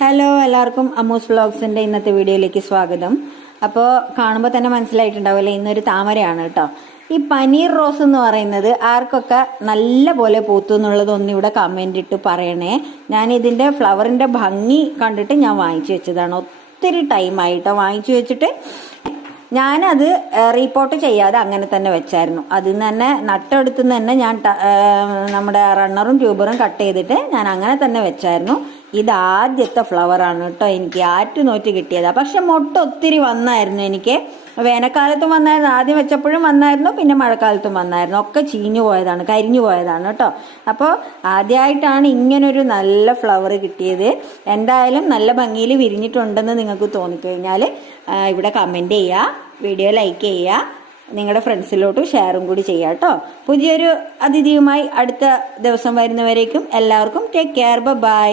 Hello, എല്ലാവർക്കും അമ്മൂസ് വ്ളോഗ്സിന്റെ ഇന്നത്തെ വീഡിയോയിലേക്ക് സ്വാഗതം. അപ്പോൾ കാണുമ്പോൾ തന്നെ മനസ്സിലായിട്ടുണ്ടാവില്ലേ, ഇന്നൊരു താമരയാണ് കേട്ടോ. ഈ പനീർ റോസ് എന്ന് പറയുന്നത് ആർക്കൊക്കെ നല്ല പോലെ പൂത്തു എന്നുള്ളത് ഒന്നിവിടെ കമന്റ് ഇട്ട് പറയണേ. ഞാൻ ഇതിന്റെ ഫ്ലവറിന്റെ ഭംഗി കണ്ടിട്ട് ഞാൻ വാങ്ങിച്ചു വെച്ചതാണ്. ഒത്തിരി ടൈമായിട്ടോ വാങ്ങിച്ചു വെച്ചിട്ട്. ഞാനത് റീപോർട്ട് ചെയ്യാതെ അങ്ങനെ തന്നെ വെച്ചായിരുന്നു. അതിൽ നിന്ന് തന്നെ നട്ടെടുത്തു തന്നെ ഞാൻ നമ്മുടെ റണ്ണറും ട്യൂബറും കട്ട് ചെയ്തിട്ട് ഞാൻ അങ്ങനെ തന്നെ വെച്ചായിരുന്നു. ഇത് ആദ്യത്തെ ഫ്ലവറാണ് കേട്ടോ എനിക്ക് ആറ്റുനോറ്റ് കിട്ടിയതാണ്. പക്ഷെ മൊട്ട ഒത്തിരി വന്നായിരുന്നു എനിക്ക്. വേനൽക്കാലത്തും വന്നായിരുന്നു, ആദ്യം വെച്ചപ്പോഴും വന്നായിരുന്നു, പിന്നെ മഴക്കാലത്തും വന്നായിരുന്നു. ഒക്കെ ചീഞ്ഞു പോയതാണ്, കരിഞ്ഞു പോയതാണ് കേട്ടോ. അപ്പോൾ ആദ്യമായിട്ടാണ് ഇങ്ങനൊരു നല്ല ഫ്ലവർ കിട്ടിയത്. എന്തായാലും നല്ല ഭംഗിയിൽ വിരിഞ്ഞിട്ടുണ്ടെന്ന് നിങ്ങൾക്ക് തോന്നിക്കഴിഞ്ഞാൽ ഇവിടെ കമൻറ്റ് ചെയ്യുക, വീഡിയോ ലൈക്ക് ചെയ്യുക, നിങ്ങളുടെ ഫ്രണ്ട്സിലോട്ടും ഷെയറും കൂടി ചെയ്യുക കേട്ടോ. പുതിയൊരു അതിഥിയുമായി അടുത്ത ദിവസം വരുന്നവരേക്കും എല്ലാവർക്കും ടേക്ക് കെയർ, ബൈ.